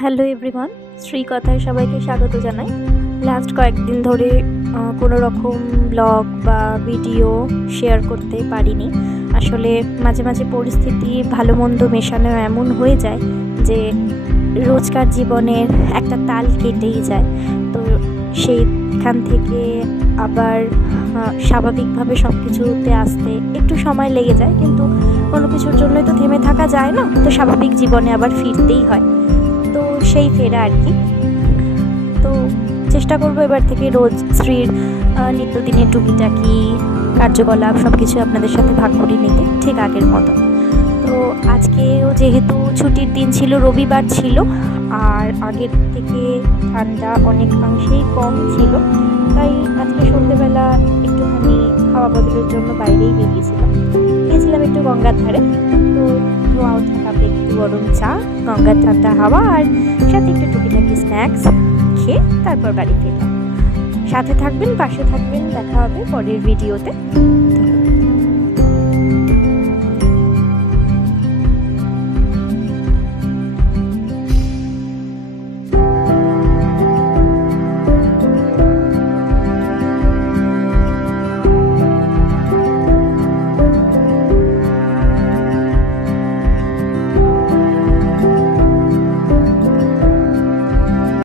Hello everyone, শ্রীকথায় সবাইকে স্বাগত জানাই। লাস্ট কয়েকদিন ধরে কোনো রকম ব্লগ বা ভিডিও শেয়ার করতে পারিনি। আসলে মাঝে মাঝে পরিস্থিতি ভালো মন্দ মেশানো এমন হয়ে যায় যে রোজকার জীবনের একটা তাল কেটেই যায়। তো সেইখান থেকে আবার স্বাভাবিকভাবে সব কিছুতে আসতে একটু সময় লেগে যায়, কিন্তু কোনো কিছুর জন্যই তো থেমে থাকা যায় না। তো স্বাভাবিক জীবনে আবার ফিরতেই হয়। তো সেই ফেরা আর কি। তো চেষ্টা করবো এবার থেকে রোজ স্ত্রীর নিত্যদিনের টুকিটাকি কার্যকলাপ সব কিছু আপনাদের সাথে ভাগ করে নিতে, ঠিক আগের মতো। তো আজকেও যেহেতু ছুটির দিন ছিল, রবিবার ছিল, আর আগের থেকে ঠান্ডা অনেকাংশেই কম ছিল, তাই আজকে সন্ধ্যেবেলা একটুখানি হাওয়া বদলের জন্য বাইরেই গিয়েছিলাম একটু গঙ্গার ধারে। তো ধোঁয়া ওঠা কাপে একটু গরম চা, গঙ্গার ঠান্ডা হাওয়া আর সাথে একটু টুকিটাকি স্ন্যাক্স খেয়ে তারপর বাড়ি ফিরলাম। সাথে থাকবেন, পাশে থাকবেন, দেখা হবে পরের ভিডিওতে।